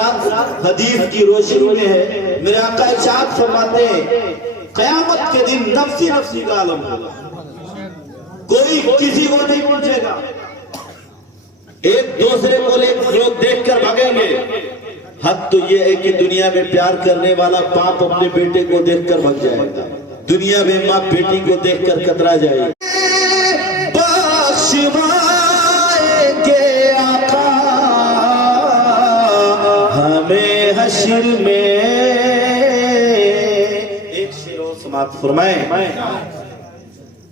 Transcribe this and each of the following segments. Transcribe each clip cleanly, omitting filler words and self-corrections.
حضرات حدیث کی روشنی میں ہے، میرے آقا ارشاد فرماتے ہیں قیامت کے دن نفسی نفسی کا عالم ہوگا، کوئی کسی کو نہیں پوچھے گا، ایک دوسرے کو لوگ دیکھ کر بھگیں گے۔ حد تو یہ ہے کہ دنیا میں پیار کرنے والا باپ اپنے بیٹے کو دیکھ کر بھگ جائے گا، دنیا میں ماں بیٹی کو دیکھ کر کترا جائے گی۔ ہمیں حشر میں ایک شعر اور سماعت فرمائیں،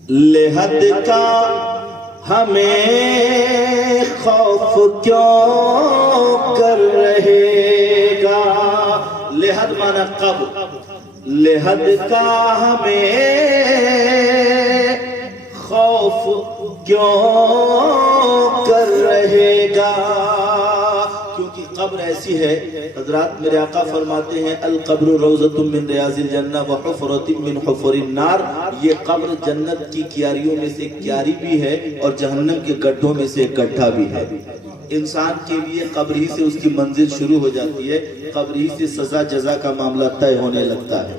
لحد کا ہمیں خوف کیوں کر رہے گا، لحد مانا قبر، لحد کا ہمیں خوف کیوں کر رہے گا، کیونکہ قبر ایسی ہے حضرات میرے آقا فرماتے ہیں القبر روضۃ من ریاض الجنہ وحفرۃ من حفر النار، یہ قبر جنت کی کیاریوں میں سے ایک کیاری بھی ہے اور جہنم کے گڈھوں میں سے ایک گڈھا بھی ہے۔ انسان کے لیے قبر ہی سے اس کی منزل شروع ہو جاتی ہے، قبر ہی سے سزا جزا کا معاملہ طے ہونے لگتا ہے۔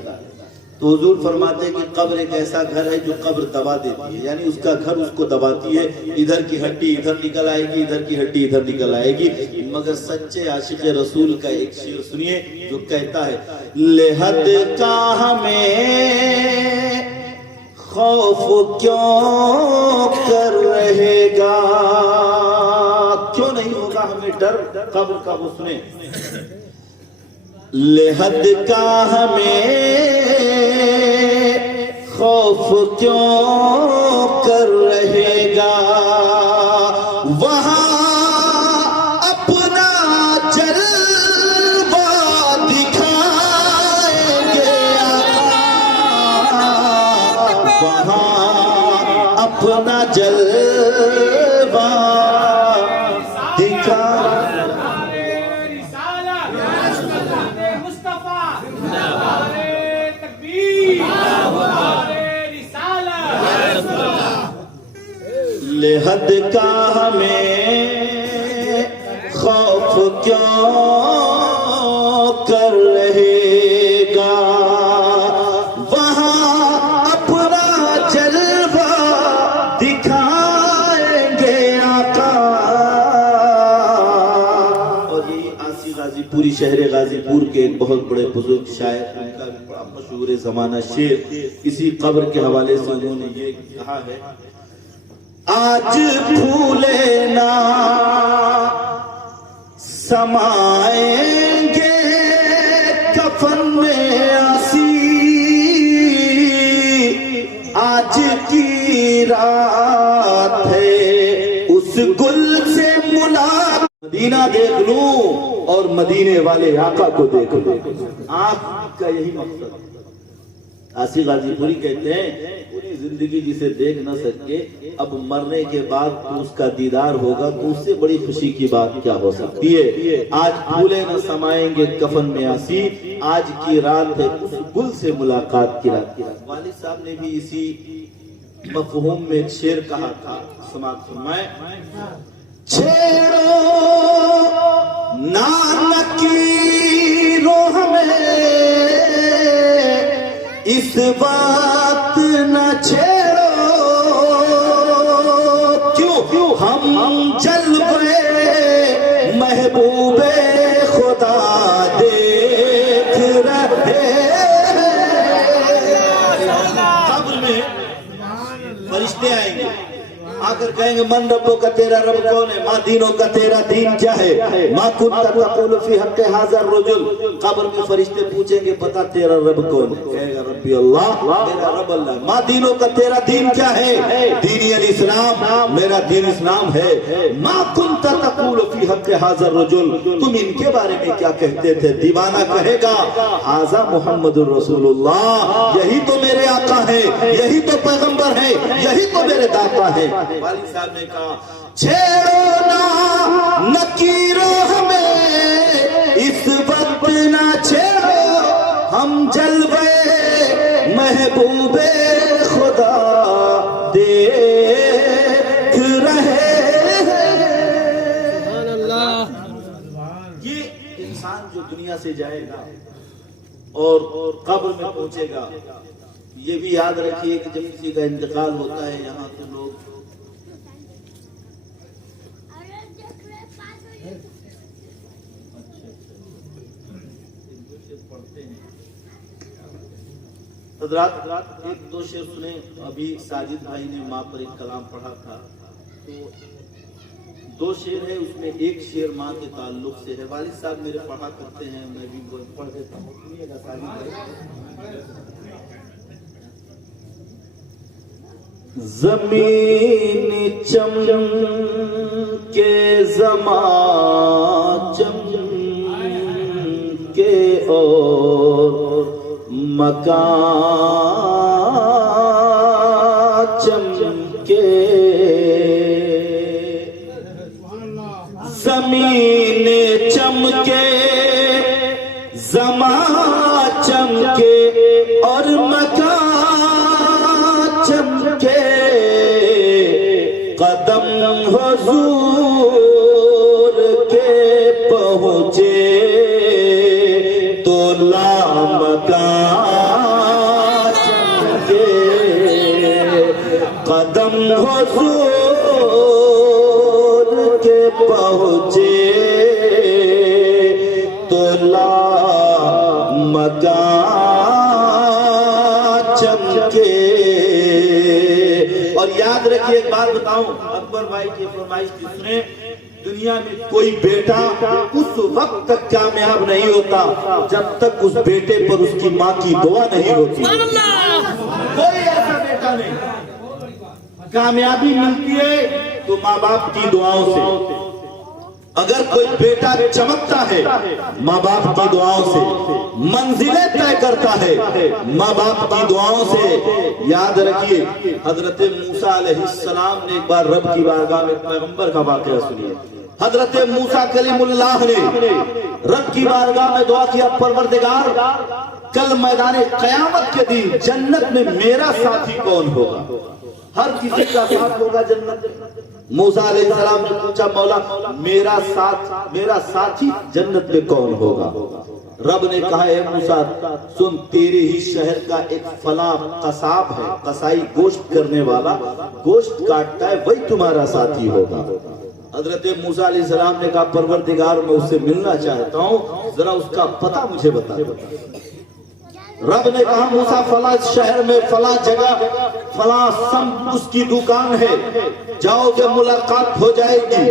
تو حضور فرماتے ہیں کہ قبر ایک ایسا گھر ہے جو قبر دبا دیتی ہے، یعنی اس کا گھر اس کو دباتی ہے، ادھر کی ہڈی ادھر نکل آئے گی، ادھر کی ہڈی ادھر نکل آئے گی، مگر سچے عاشق رسول کا ایک شعر سنیے جو کہتا ہے لحد کا ہمیں خوف کیوں کر رہے گا، کیوں نہیں ہوگا ہمیں ڈر قبر کا، وہ سنیں لحد کا ہمیں خوف کیوں کر رہے گا، وہاں اپنا جلوہ دکھائیں گے آقا، وہاں اپنا جلوہ لحد کا ہمیں خوف کیوں کر رہے گا، وہاں اپنا جلوہ دکھائیں گے آقا۔ اور یہی آسی غازی پوری شہر غازی پور کے ایک بہت بڑے بزرگ شاعر، ان کا بھی بڑا مشہور زمانہ شعر اسی قبر کے حوالے سے انہوں نے یہ کہا ہے آج پھولے نہ سمائیں گے کفن میں آسی، آج کی رات ہے اس گل سے ملاقات، مدینہ دیکھ لوں اور مدینے والے آقا کو دیکھ لوں، آپ کا یہی مقصد۔ آسی غازی پوری کہتے ہیں پوری زندگی جسے دیکھ نہ سکے، اب مرنے کے بعد اس کا دیدار ہوگا تو اس سے بڑی خوشی کی بات کیا ہو سکتی ہے۔ آج پھولے نہ سمائیں گے کفن میں آسی، آج کی رات ہے اس گل سے ملاقات کی رات۔ والد صاحب نے بھی اسی مفہوم میں ایک شعر کہا تھا، سماعت فرمائیں، چھیڑو نانک کی روح میں اس وقت نہ چھیڑو، کیوں ہم جلوے محبوب خدا دیکھ رہے ہیں۔ قبر میں فرشتے آئیں گے، آ کر کہیں گے من ربو کا تیرا رب کون ہے، ماں دینوں کا تیرا دین کیا ہے، ماں کنت تقول فی حق ھذا الرجل، قبر میں فرشتے پوچھیں گے بتا تیرا رب کون ہے، کہے گا ربی اللہ، میرا رب اللہ ہے، ماں دینوں کا تیرا دین کیا ہے، دینی الاسلام، میرا دین اسلام ہے، ماں کنت تقول فی حق ھذا الرجل، تم ان کے بارے میں کیا کہتے تھے، دیوانہ کہے گا ھذا محمد الرسول اللہ، یہی تو میرے آقا ہے، یہی تو پیغمبر ہے، یہی تو میرے داتا ہے۔ والد صاحب نے کہا چھیڑو نا نکیرو ہمیں اس وقت نہ چھیڑو، ہم جلوے محبوب خدا دیکھ رہے ہیں۔ یہ انسان جو دنیا سے جائے گا اور قبر میں پہنچے گا، یہ بھی یاد رکھیے کہ جب کسی کا انتقال ہوتا ہے یہاں تو لوگ حضرات ایک دو شعر سنے. ابھی ساجد بھائی نے ماں پر ایک کلام پڑھا تھا، تو دو شعر ہے، اس میں ایک شعر ماں کے تعلق سے ہے. والد صاحب میرے پڑھا کرتے ہیں، میں بھی وہ پڑھ دیتا ہوں. سنیے گا ساجد بھائی. زمین چمن کے زمان چمن کے اور مکان چمکے، زمین چمکے زمان چمکے اور مکان چمکے، قدم حضور کے پہنچے تو لامکان چمکے، قدم حضور کے پہنچے تو لامکان چمکے. اور یاد رکھیے ایک بات بتاؤں، اکبر بھائی کی فرمائش کی سنیں، دنیا میں کوئی بیٹا اس وقت تک کامیاب نہیں ہوتا جب تک اس بیٹے پر اس کی ماں کی دعا نہیں ہوتی. کوئی ایسا بیٹا نہیں. کامیابی ملتی ہے تو ماں باپ کی دعاؤں سے. اگر کوئی بیٹا چمکتا ہے ماں باپ کی دعاؤں سے، منزلیں طے کرتا ہے ماں باپ کی دعاؤں سے. یاد رکھیے حضرت موسیٰ علیہ السلام نے ایک بار رب کی بارگاہ میں پیغمبر کا واقعہ سنیے. حضرت موسیٰ کلیم اللہ نے رب کی بارگاہ میں دعا کیا، پروردگار کل میدان قیامت کے دن جنت میں میرا ساتھی کون ہوگا؟ ہر کسی کا ساتھ ہوگا جنت. موسیٰ علیہ السلام نے پوچھا مولا میرا ساتھی جنت میں کون ہوگا؟ رب نے کہا اے موسیٰ سن، تیرے ہی شہر کا ایک فلاں قصاب ہے، قصائی گوشت کرنے والا، گوشت کاٹتا ہے، وہی تمہارا ساتھی ہوگا. حضرت موسیٰ علیہ السلام نے کہا پروردگار میں اس سے ملنا چاہتا ہوں، ذرا اس کا پتہ مجھے بتا. رب نے کہا موسیٰ فلاں شہر میں فلاں جگہ فلاں سمت اس کی دکان ہے، جاؤ گے ملاقات ہو جائے گی.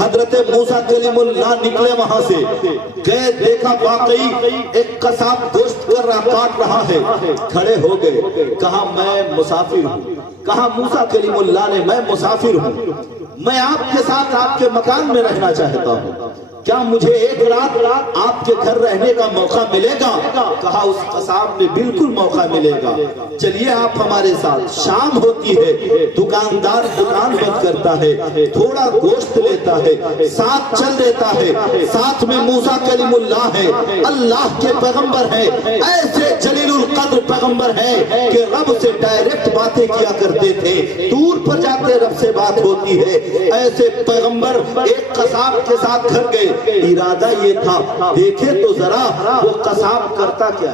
حضرت موسیٰ کلیم اللہ نکلے وہاں سے گئے، دیکھا واقعی ایک قصاب گوشت کر رہا، کاٹ رہا ہے. کھڑے ہو گئے، کہا میں مسافر ہوں. کہا موسیٰ کلیم اللہ نے میں مسافر ہوں، میں آپ کے ساتھ آپ کے مکان میں رہنا چاہتا ہوں، کیا مجھے ایک رات آپ کے گھر رہنے کا موقع ملے گا؟ کہا اس قصاب نے بالکل موقع ملے گا، چلیے آپ ہمارے ساتھ. شام ہوتی ہے، دکاندار دکان بند کرتا ہے، تھوڑا گوشت لیتا ہے، ساتھ چل دیتا ہے. ساتھ میں موسیٰ کلیم اللہ ہے، اللہ کے پیغمبر ہے، ایسے جلیل القدر پیغمبر ہے کہ رب سے ڈائریکٹ باتیں کیا کرتے تھے، دور پر جاتے رب سے بات ہوتی ہے. ایسے پیغمبر ایک قصاب کے ساتھ گھر گئے. ارادہ یہ تھا دیکھے تو ذرا وہ قصاب کرتا کیا.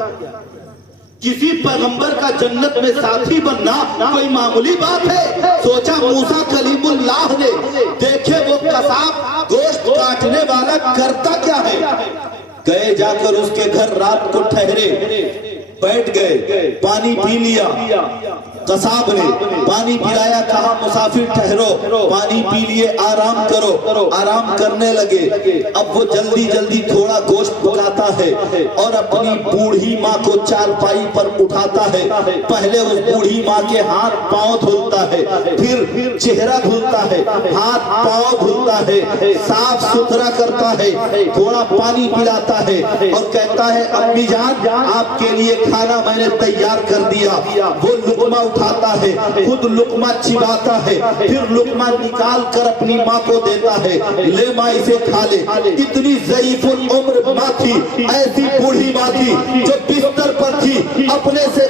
کسی پیغمبر کا جنت میں ساتھی بننا کوئی معمولی بات ہے؟ سوچا موسیٰ کلیم اللہ نے دیکھے وہ قصاب گوشت کاٹنے والا کرتا کیا ہے. گئے جا کر اس کے گھر رات کو ٹھہرے، بیٹھ گئے، پانی پی لیا. قصاب نے پانی پلایا، کہا مسافر ٹھہرو، پانی پی لیے، آرام کرو. آرام کرنے لگے. اب وہ جلدی جلدی تھوڑا گوشت پکاتا ہے اور اپنی بوڑھی ماں کو چارپائی پر اٹھاتا ہے. پہلے اس بوڑھی ماں کے ہاتھ پاؤں دھلتا ہے، پھر چہرہ دھلتا ہے، ہاتھ پاؤں دھلتا ہے، صاف ستھرا کرتا ہے، تھوڑا پانی پلاتا ہے اور کہتا ہے امی جان آپ کے لیے کھانا میں نے تیار کر دیا. وہ لقمہ اٹھاتا ہے، خود لقمہ چباتا ہے، پھر لقمہ نکال کر اپنی ماں کو دیتا ہے، لے ماں اسے کھا لے. اتنی ضعیف العمر ماں تھی، ایسی بوڑھی ماں تھی جو بستر پر تھی، اپنے سے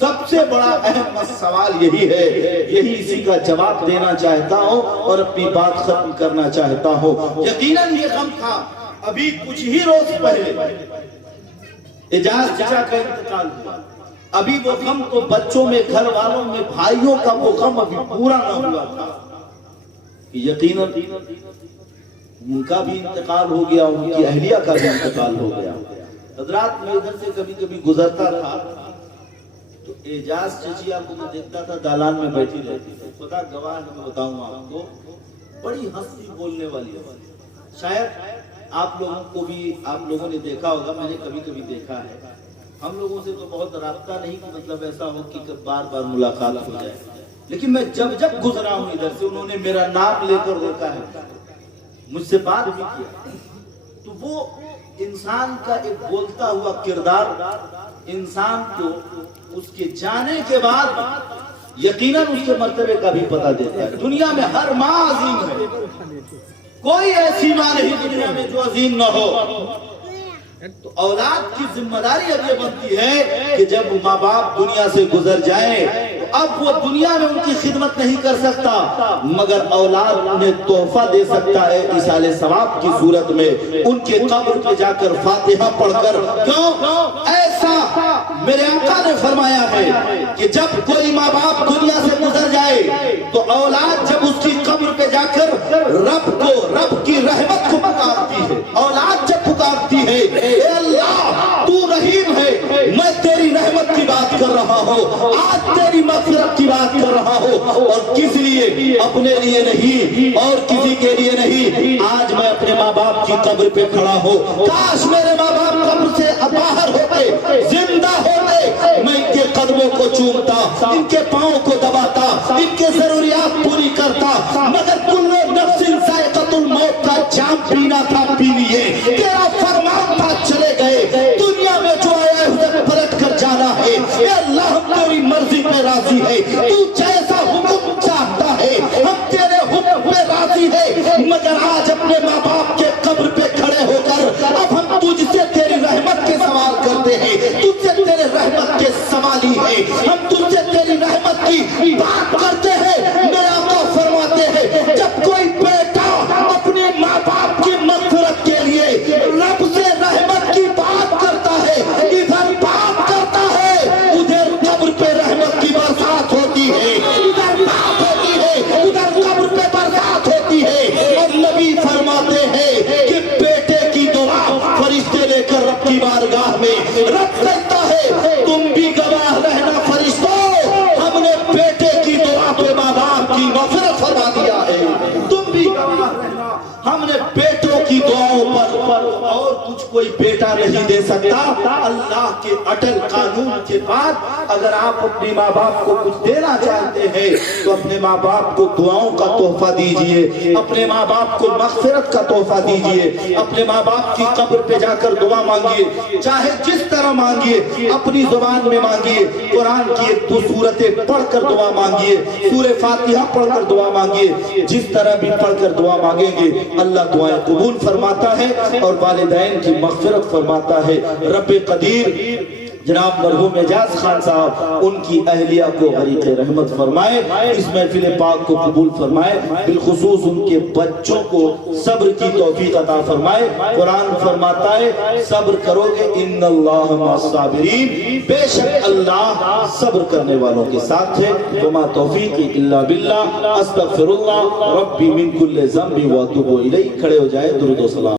سب سے بڑا اہم سوال یہی ہے، یہی اسی کا جواب دینا چاہتا ہوں اور اپنی بات ختم کرنا چاہتا ہوں۔ یقیناً یہ غم تھا، ابھی کچھ ہی روز پہلے اعجاز چچا کا انتقال ہوا، ابھی وہ غم تو بچوں میں، گھر والوں میں، بھائیوں کا وہ غم ابھی پورا نہ ہوا تھا کہ یقیناً ان کا بھی انتقال ہو گیا، ان کی اہلیہ کا بھی انتقال ہو گیا۔ حضرات میں ادھر سے کبھی کبھی گزرتا تھا تو اعجاز چچیا کو میں دیکھتا تھا دالان میں بیٹھی رہتی تھی، خدا گواہ ہے میں بتاؤں آپ کو، بڑی ہنسی بولنے والی ہے۔ شاید آپ لوگوں کو بھی، آپ لوگوں نے دیکھا ہوگا، میں نے کبھی کبھی دیکھا ہے، ہم لوگوں سے تو بہت رابطہ نہیں کہ مطلب ایسا ہو کہ بار بار ملاقات ہو جائے، لیکن میں جب گزرا ہوں ادھر سے، انہوں نے میرا نام لے کر دیکھا ہے، مجھ سے بات بھی کیا، تو وہ انسان کا ایک بولتا ہوا کردار انسان کو اس کے جانے کے بعد یقیناً اس کے مرتبے کا بھی پتہ دیتا ہے۔ دنیا میں ہر ماں عظیم ہے، کوئی ایسی ماں نہیں دنیا میں جو عظیم نہ ہو۔ تو اولاد کی ذمہ داری اب یہ بنتی ہے کہ جب ماں باپ دنیا سے گزر جائیں تو اب وہ دنیا میں ان کی خدمت نہیں کر سکتا، مگر اولاد انہیں تحفہ دے سکتا ہے ایصال ثواب کی صورت میں، ان کے قبر پہ جا کر فاتحہ پڑھ کر۔ کیوں؟ ایسا میرے آقا نے فرمایا ہے کہ جب کوئی ماں باپ دنیا سے گزر جائے تو اولاد جب اس کی قبر پہ جا کر رب کی رحمت کو پکارتی ہے، اولاد جب پکارتی ہے اے اللہ تو رحیم ہے، میں تیری رحمت کی بات کر رہا ہوں، آج تیری مغفرت کی بات کر رہا ہوں، اور کس لیے؟ اپنے لیے نہیں اور کسی کے لیے نہیں، آج میں اپنے ماں باپ کی قبر پہ کھڑا ہوں، کاش میرے ماں باپ قبر سے باہر ہوتے، زندہ ہوتے، میں ان کے قدموں کو چومتا، ان کے پاؤں کو دباتا، ان کے ضروریات پوری کرتا، مگر کل نفس ذائقۃ الموت کا جام پینا تھا، پی لیے، تیرا فرمان تھا، چلے گئے، دنیا میں جو آیا ہے اسے پلٹ کر جانا ہے، اے اللہ ہم تیری مرضی پہ راضی ہے، تو جیسا حکم چاہتا ہے ہم تیرے حکم پہ راضی ہے، مگر آج اپنے ماں باپ کے قبر پہ کھڑے ہو کر اب ہم تجھ سے تیری رحمت کے سوال کرتے ہیں، تجھ سے تیرے رحمت کے سوالی ہے، ہم تجھ سے تیری رحمت کی بات کرتے ہیں۔ میرے آقا فرماتے ہیں جب کوئی بیٹا اپنے ماں باپ کی مغفرت کے لیے رب سے رحمت کی بات کرتا ہے، ادھر بات کرتا ہے، ادھر قبر پہ رحمت کی برسات ہوتی ہے، ادھر بات ہوتی ہے، ادھر قبر پہ برسات ہوتی ہے۔ اور نبی فرماتے ہیں کہ بیٹے کی دعا فرشتے لے کر رب کی بارگاہ میں، رب کہتا ہے تم بھی گواہ رہنا فرشتوں، ہم نے بیٹے کی دعا پہ ماں باپ کی مغفرت فرما دیا ہے، تم بھی گواہ رہنا، ہم نے بیٹوں کی دعاؤں پر، اور کچھ کوئی بیٹا نہیں دے سکتا۔ اللہ کے اٹل قانون کے بعد اگر آپ اپنی ماں باپ کو کچھ دینا چاہتے ہیں تو اپنے ماں باپ کو دعاؤں کا تحفہ دیجئے، اپنے ماں باپ کو مغفرت کا تحفہ دیجئے، اپنے ماں باپ کی قبر پہ جا کر دعا مانگیے، چاہے جس طرح مانگیے، اپنی زبان میں مانگیے، قرآن کی ایک دو سورتیں پڑھ کر دعا مانگیے، سورہ فاتحہ پڑھ کر دعا مانگیے، جس طرح بھی پڑھ کر دعا مانگیں گے اللہ دعائیں قبول فرماتا ہے اور والدین کی مغفرت فرماتا ہے۔ رب قدیر جناب مرحوم اعجاز خان صاحب ان کی اہلیہ کو غریق رحمت فرمائے، اس محفل پاک کو قبول فرمائے، بالخصوص ان کے بچوں کو صبر کی توفیق عطا فرمائے۔ قرآن فرماتا ہے صبر کرو گے ان اللہ مع الصابرین، بے شک اللہ صبر کرنے والوں کے ساتھ ہے۔ وما توفیق الا باللہ، استغفر اللہ ربی من کل ذنب واتوب الیہ۔ کھڑے ہو جائے، درود و سلام۔